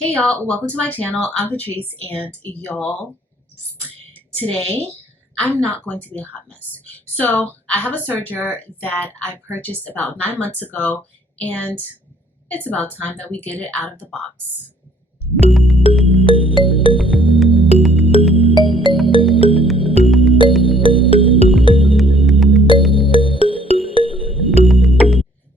Hey y'all, welcome to my channel. I'm Patrice, and y'all, today I'm not going to be a hot mess. So I have a serger that I purchased about 9 months ago, and it's about time that we get it out of the box.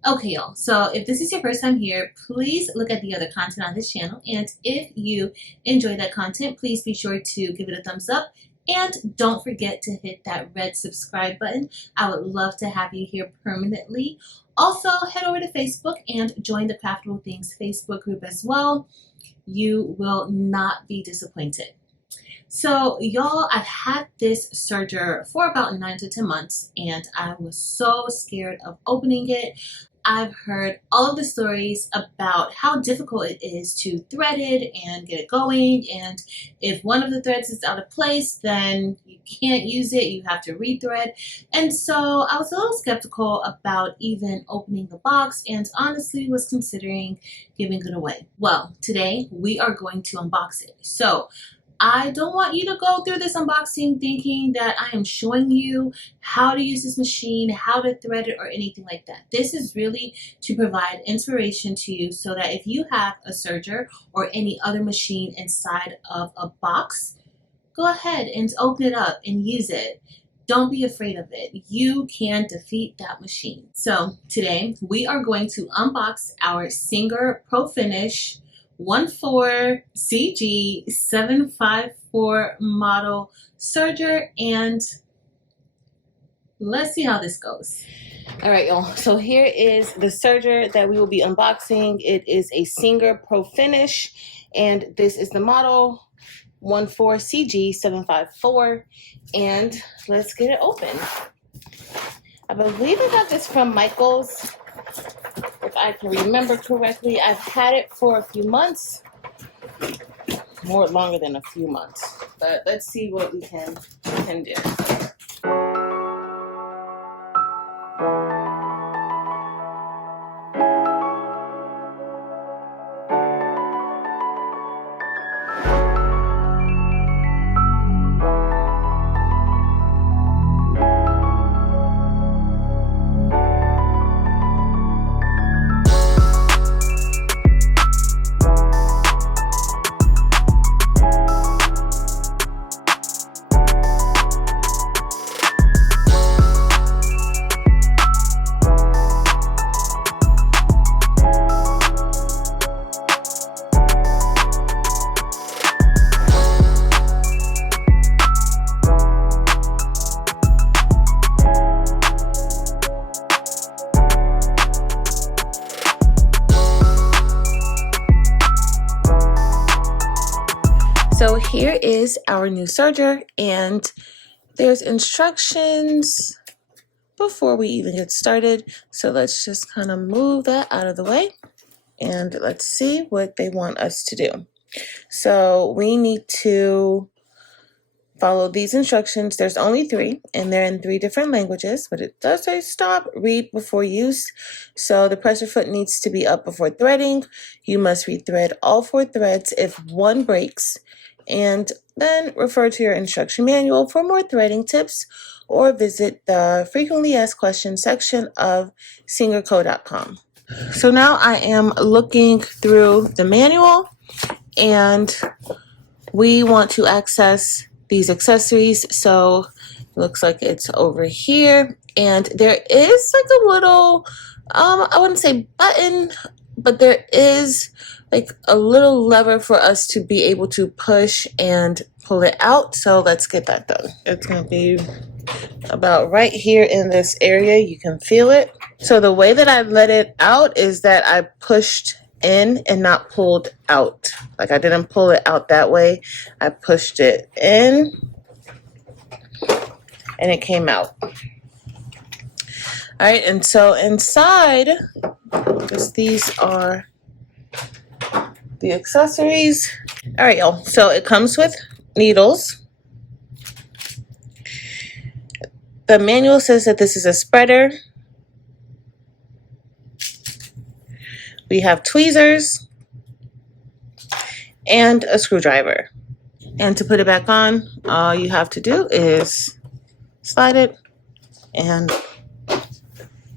Okay, y'all, so if this is your first time here, please look at the other content on this channel, and if you enjoy that content, please be sure to give it a thumbs up, and don't forget to hit that red subscribe button. I would love to have you here permanently. Also, head over to Facebook and join the Craftable Things Facebook group as well. You will not be disappointed. So y'all, I've had this serger for about 9 to 10 months, and I was so scared of opening it. I've heard all of the stories about how difficult it is to thread it and get it going, and if one of the threads is out of place, then you can't use it, you have to rethread. And so I was a little skeptical about even opening the box, and honestly was considering giving it away. Well, today we are going to unbox it. So I don't want you to go through this unboxing thinking that I am showing you how to use this machine, how to thread it, or anything like that. This is really to provide inspiration to you so that if you have a serger or any other machine inside of a box, go ahead and open it up and use it. Don't be afraid of it. You can defeat that machine. So today we are going to unbox our Serger Profinish 14CG754 model serger, and let's see how this goes. All right, y'all, so here is the serger that we will be unboxing. It is a Serger Profinish, and this is the model 14CG754, and let's get it open. I believe I got this from Michael's, if I can remember correctly. I've had it for a few months, more longer than a few months, but let's see what we can do. So here is our new serger, and there's instructions before we even get started. So let's just kind of move that out of the way, and let's see what they want us to do. So we need to follow these instructions. There's only 3, and they're in 3 different languages, but it does say stop, read before use. So the pressure foot needs to be up before threading. You must rethread all 4 threads if one breaks, and then refer to your instruction manual for more threading tips, or visit the frequently asked questions section of sergerco.com. So now I am looking through the manual, and we want to access these accessories. So it looks like it's over here, and there is like a little I wouldn't say button, but there is like a little lever for us to be able to push and pull it out. So let's get that done. It's going to be about right here in this area. You can feel it. So the way that I let it out is that I pushed in and not pulled out. Like, I didn't pull it out that way. I pushed it in and it came out. All right, and so inside, because these are the accessories. All right, y'all, so it comes with needles. The manual says that this is a spreader. We have tweezers, and a screwdriver. And to put it back on, all you have to do is slide it and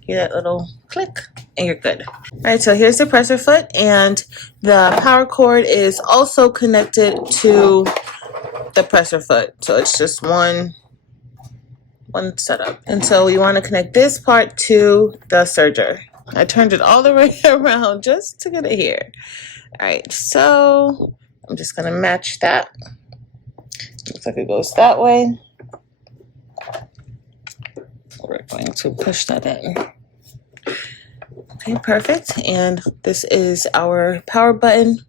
hear that little click and you're good. All right, so here's the presser foot, and the power cord is also connected to the presser foot. So it's just one setup. And so we want to connect this part to the serger. I turned it all the way around just to get it here. All right, so I'm just gonna match that. Looks like it goes that way. We're going to push that in. Okay, perfect. And this is our power button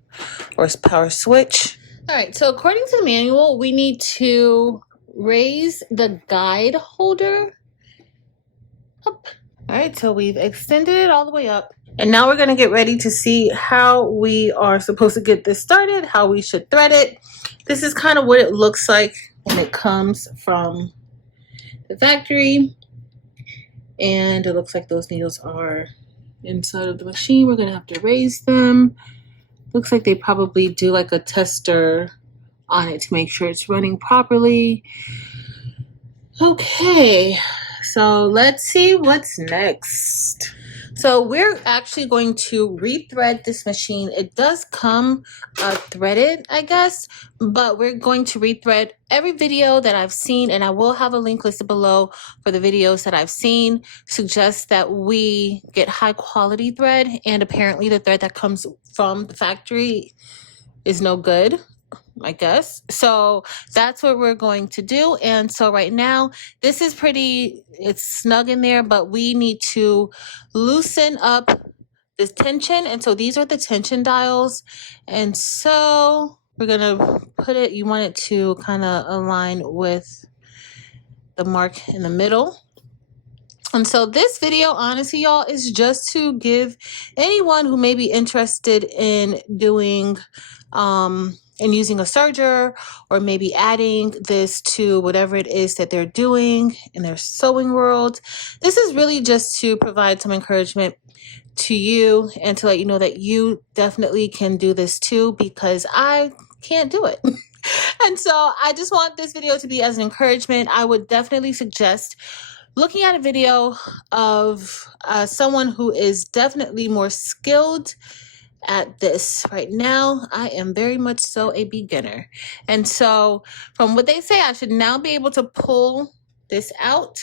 or power switch. All right, so according to the manual, we need to raise the guide holder up. All right, so we've extended it all the way up. And now we're going to get ready to see how we are supposed to get this started, how we should thread it. This is kind of what it looks like when it comes from the factory. And it looks like those needles are inside of the machine. We're going to have to raise them. Looks like they probably do like a tester on it to make sure it's running properly. Okay, so let's see what's next. So we're actually going to rethread this machine. It does come threaded, I guess, but we're going to rethread every video that I've seen, and I will have a link listed below for the videos that I've seen. Suggests that we get high quality thread, and apparently the thread that comes from the factory is no good, I guess. So that's what we're going to do. And so right now, this is it's snug in there, but we need to loosen up this tension. And so these are the tension dials. And so we're going to put it, you want it to kind of align with the mark in the middle. And so this video, honestly, y'all, is just to give anyone who may be interested in doing and using a serger, or maybe adding this to whatever it is that they're doing in their sewing world. This is really just to provide some encouragement to you and to let you know that you definitely can do this too, because I can't do it. And so I just want this video to be as an encouragement. I would definitely suggest looking at a video of someone who is definitely more skilled at this. Right now, I am very much so a beginner. And so from what they say, I should now be able to pull this out.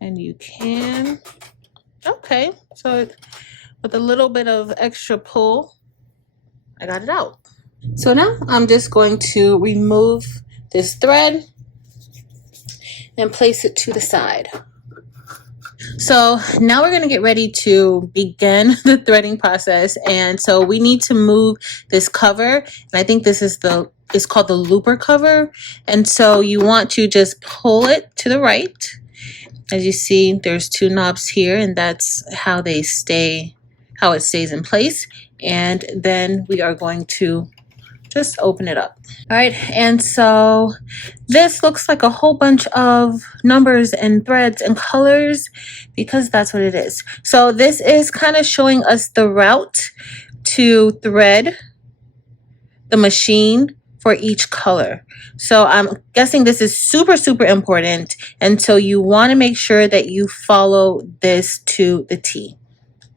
And you can, okay, so with a little bit of extra pull, I got it out. So now I'm just going to remove this thread and place it to the side. So now we're going to get ready to begin the threading process. And so we need to move this cover. And I think this is it's called the looper cover. And so you want to just pull it to the right. As you see, there's two knobs here, and that's how it stays in place. And then we are going to just open it up. All right, and so this looks like a whole bunch of numbers and threads and colors, because that's what it is. So this is kind of showing us the route to thread the machine for each color. So I'm guessing this is super, super important. And so you want to make sure that you follow this to the T.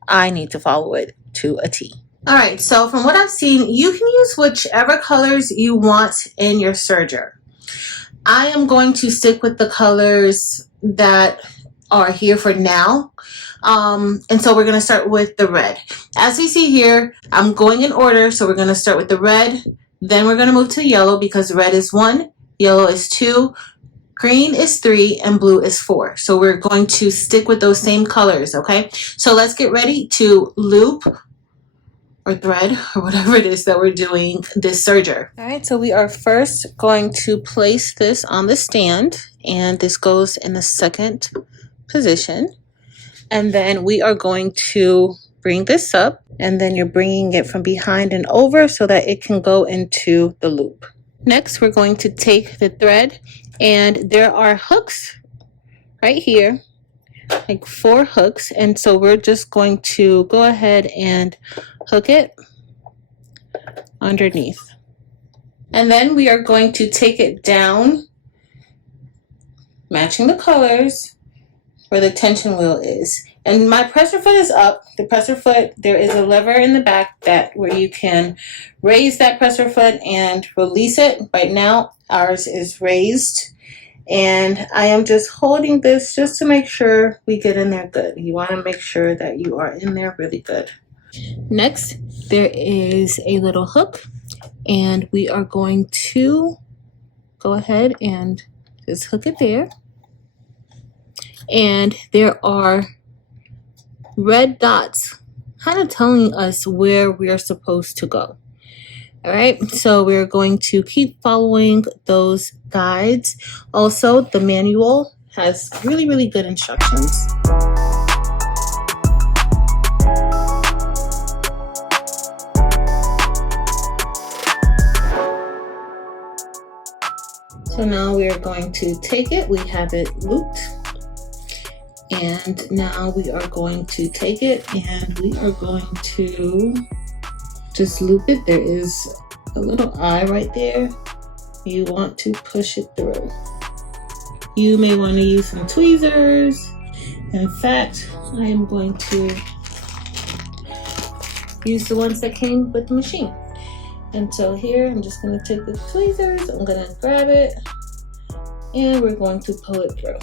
I need to follow it to a T. All right, so from what I've seen, you can use whichever colors you want in your serger. I am going to stick with the colors that are here for now. And so we're going to start with the red. As we see here, I'm going in order. So we're going to start with the red. Then we're going to move to yellow, because red is 1, yellow is 2, green is 3, and blue is 4. So we're going to stick with those same colors, okay? So let's get ready to loop or thread or whatever it is that we're doing this serger. All right, so we are first going to place this on the stand, and this goes in the second position. And then we are going to bring this up, and then you're bringing it from behind and over so that it can go into the loop. Next, we're going to take the thread, and there are hooks right here, like 4 hooks. And so we're just going to go ahead and hook it underneath. And then we are going to take it down, matching the colors where the tension wheel is. And my presser foot is up. The presser foot, there is a lever in the back that where you can raise that presser foot and release it. Right now, ours is raised. And I am just holding this just to make sure we get in there good. You want to make sure that you are in there really good. Next, there is a little hook, and we are going to go ahead and just hook it there. And there are red dots kind of telling us where we are supposed to go. All right, so we're going to keep following those guides. Also, the manual has really, really good instructions. So now we are going to take it. We have it looped. And now we are going to take it and we are going to just loop it. There is a little eye right there. You want to push it through. You may want to use some tweezers. In fact, I am going to use the ones that came with the machine. And so here, I'm just going to take the tweezers, I'm going to grab it, and we're going to pull it through.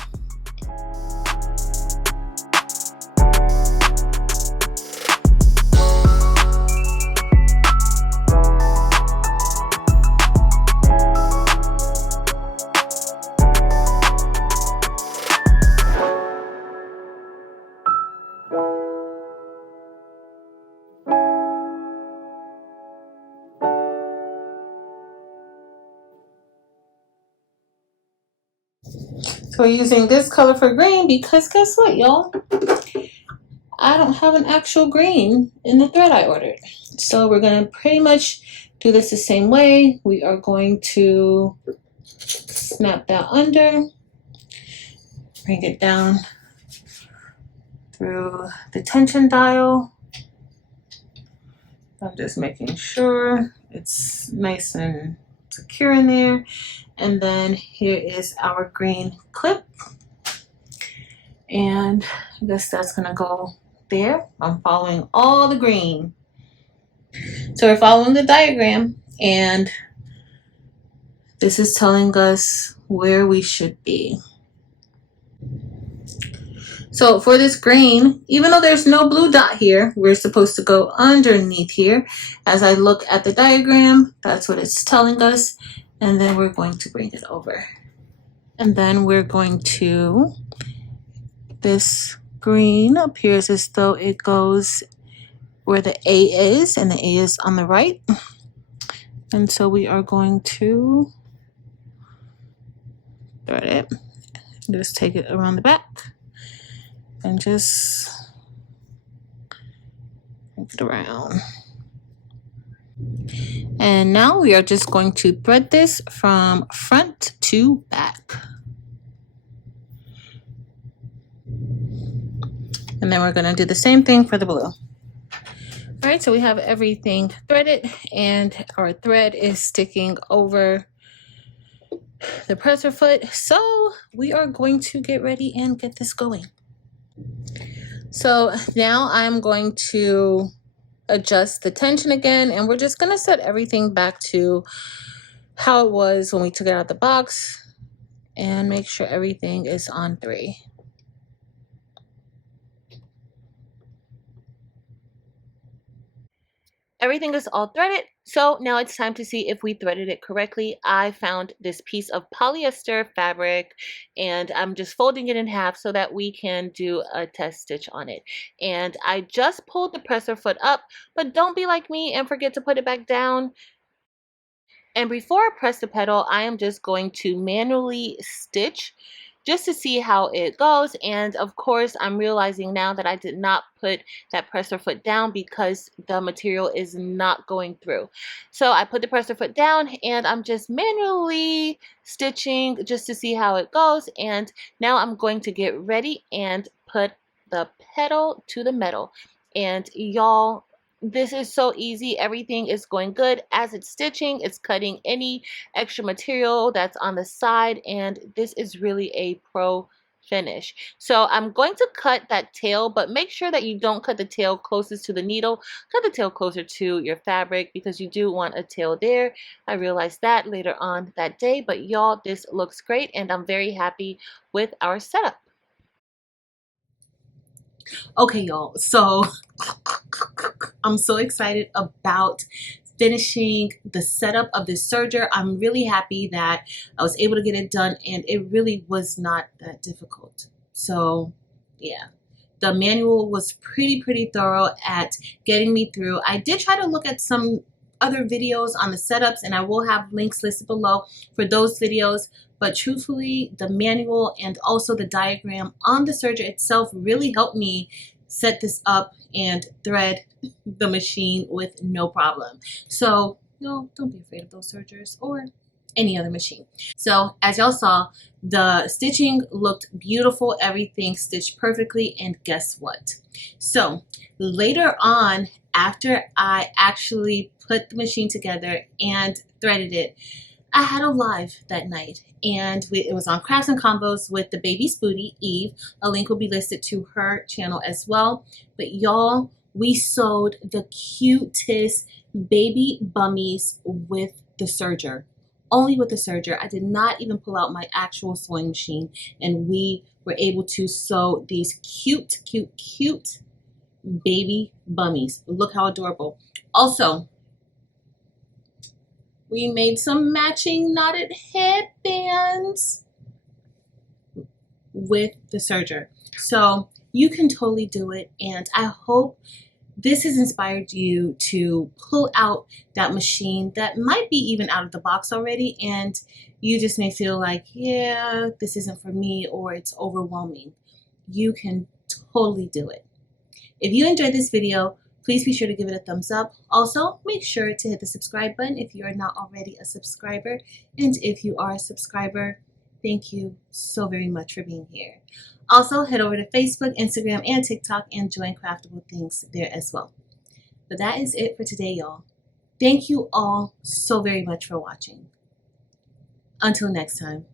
So we're using this color for green because guess what, y'all? I don't have an actual green in the thread I ordered. So we're going to pretty much do this the same way. We are going to snap that under, bring it down through the tension dial. I'm just making sure it's nice and secure in there. And then here is our green clip. And I guess that's gonna go there. I'm following all the green. So we're following the diagram, and this is telling us where we should be. So for this green, even though there's no blue dot here, we're supposed to go underneath here. As I look at the diagram, that's what it's telling us. And then we're going to bring it over. And then we're going to, this green appears as though it goes where the A is, and the A is on the right. And so we are going to thread it, just take it around the back and just bring it around. And now we are just going to thread this from front to back. And then we're going to do the same thing for the blue. All right, so we have everything threaded and our thread is sticking over the presser foot. So we are going to get ready and get this going. So now I'm going to adjust the tension again, and we're just going to set everything back to how it was when we took it out of the box and make sure everything is on 3. Everything is all threaded, so now it's time to see if we threaded it correctly. I found this piece of polyester fabric and I'm just folding it in half so that we can do a test stitch on it. And I just pulled the presser foot up, but don't be like me and forget to put it back down. And before I press the pedal, I am just going to manually stitch just to see how it goes. And of course, I'm realizing now that I did not put that presser foot down because the material is not going through. So I put the presser foot down and I'm just manually stitching just to see how it goes. And now I'm going to get ready and put the pedal to the metal. And y'all, This is so easy. Everything is going good. As it's stitching, it's cutting any extra material that's on the side, and this is really a pro finish. So I'm going to cut that tail, but make sure that you don't cut the tail closest to the needle. Cut the tail closer to your fabric because you do want a tail there. I realized that later on that day, but y'all, this looks great, and I'm very happy with our setup. Okay, y'all, so I'm so excited about finishing the setup of this serger. I'm really happy that I was able to get it done, and it really was not that difficult. So yeah, the manual was pretty thorough at getting me through. I did try to look at some other videos on the setups, and I will have links listed below for those videos, but truthfully the manual and also the diagram on the serger itself really helped me set this up and thread the machine with no problem. So no, don't be afraid of those sergers or any other machine. So as y'all saw, the stitching looked beautiful, everything stitched perfectly, and guess what? So later on, after I actually put the machine together and threaded it, I had a live that night, and it was on Crafts and Combos with the baby Spooty, Eve. A link will be listed to her channel as well. But y'all, we sewed the cutest baby bummies with the serger. Only with the serger. I did not even pull out my actual sewing machine, and we were able to sew these cute baby bummies. Look how adorable. Also, we made some matching knotted headbands with the serger. So you can totally do it, and I hope this has inspired you to pull out that machine that might be even out of the box already, and you just may feel like, yeah, this isn't for me, or it's overwhelming. You can totally do it. If you enjoyed this video, please be sure to give it a thumbs up. Also, make sure to hit the subscribe button if you are not already a subscriber. And if you are a subscriber, thank you so very much for being here. Also, head over to Facebook, Instagram, and TikTok and join Craftable Things there as well. But that is it for today, y'all. Thank you all so very much for watching. Until next time.